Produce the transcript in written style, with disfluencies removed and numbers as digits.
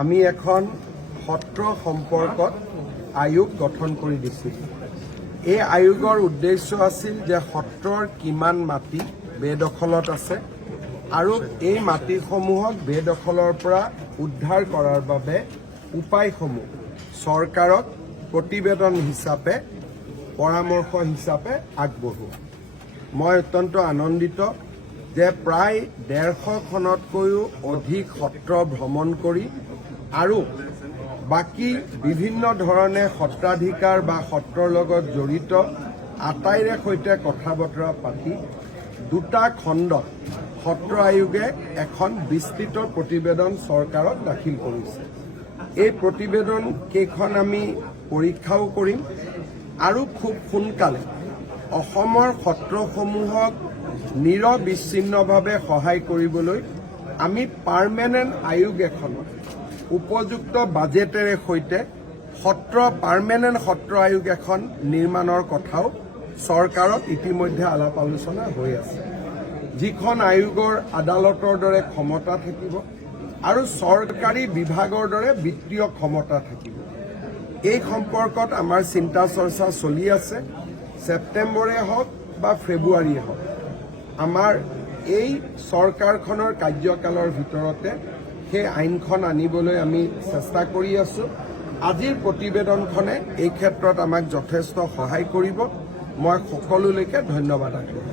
আমি এখন সত্ৰ সম্পৰ্কত আয়োগ গঠন কৰি দিছিল। এই আয়োগৰ উদ্দেশ্য আছিল যে সত্ৰৰ কিমান মাটি বেদখলত আছে আৰু এই মাটিসমূহক বেদখলৰ পৰা উদ্ধাৰ কৰাৰ বাবে উপায়সমূহ চৰকাৰক প্ৰতিবেদন হিচাপে পৰামৰ্শ হিচাপে আগবঢ়োৱা। মই অত্যন্ত আনন্দিত যে প্ৰায় 150খনতকৈও অধিক সত্ৰ ভ্ৰমণ কৰি আৰু বাকী বিভিন্ন ধৰণে সত্ৰাধিকাৰ বা সত্ৰৰ লগত জড়িত আটাইৰে সৈতে কথা বতৰা পাতি দুটা খণ্ডত সত্ৰ আয়োগে এখন বিস্তৃত প্ৰতিবেদন চৰকাৰত দাখিল কৰিছে। এই প্ৰতিবেদন কেইখন আমি পৰীক্ষাও কৰিম আৰু খুব সোনকালে অসমৰ সত্ৰসমূহক নিৰবিচ্ছিন্নভাৱে সহায় কৰিবলৈ আমি পাৰ্মানেণ্ট আয়োগ এখনত উপযুক্ত বাজেটেৰে সৈতে পাৰ্মানেণ্ট সত্ৰ আয়োগ এখন নিৰ্মাণৰ কথাও চৰকাৰত ইতিমধ্যে আলাপ আলোচনা হৈ আছে, যিখন আয়োগৰ আদালতৰ দৰে ক্ষমতা থাকিব আৰু চৰকাৰী বিভাগৰ দৰে বিত্তীয় ক্ষমতা থাকিব। এই সম্পৰ্কত আমাৰ চিন্তা চৰ্চা চলি আছে। ছেপ্টেম্বৰে হওক বা ফেব্ৰুৱাৰীয়ে হওক আমাৰ এই চৰকাৰখনৰ কাৰ্যকালৰ ভিতৰতে সেই আইনখন আনিবলৈ আমি চেষ্টা কৰি আছো। আজিৰ প্ৰতিবেদনখনে এই ক্ষেত্ৰত আমাক যথেষ্ট সহায় কৰিব। মই সকলোলৈকে ধন্যবাদ আগবঢ়াইছো।